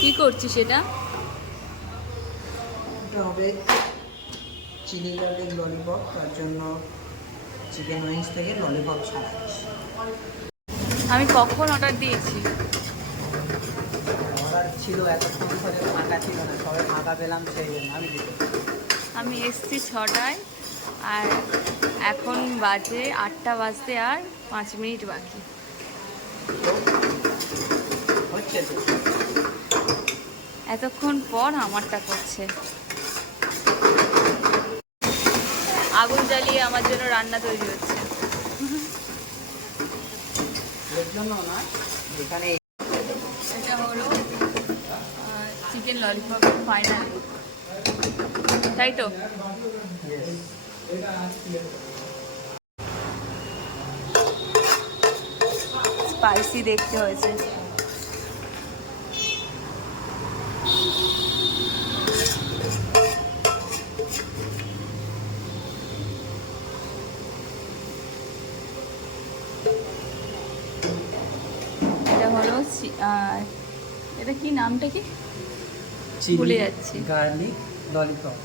কি করছিস এটা? এটা হবে চিলি গার্লিক ললিপপ, তার জন্য চিকেন উইংস থেকে ললিপপ ছাড়াচ্ছি। আমি কখন অর্ডার দিয়েছি? অর্ডার ছিল, এতক্ষণ ধরে ফাঁকা ছিল না, সবাই ফাঁকা পেলাম সেই জন্য আমি দিতে। আমি এসছি 6টায় আর এখন বাজে 8টা বাজতে আর 5 মিনিট বাকি। হচ্ছে তো। এতক্ষণ পর আমারটা করছে। আগুন জ্বালিয়ে আমার জন্য রান্না তৈরি হচ্ছে। এর জন্য না, এখানে এটা হলো চিকেন ললিপপ ফাইনাল, তাই তো? স্পাইসি দেখতে হয়েছে। এটা হলো এটা কি নামটা কি ভুলে যাচ্ছি। Garlic lollipop.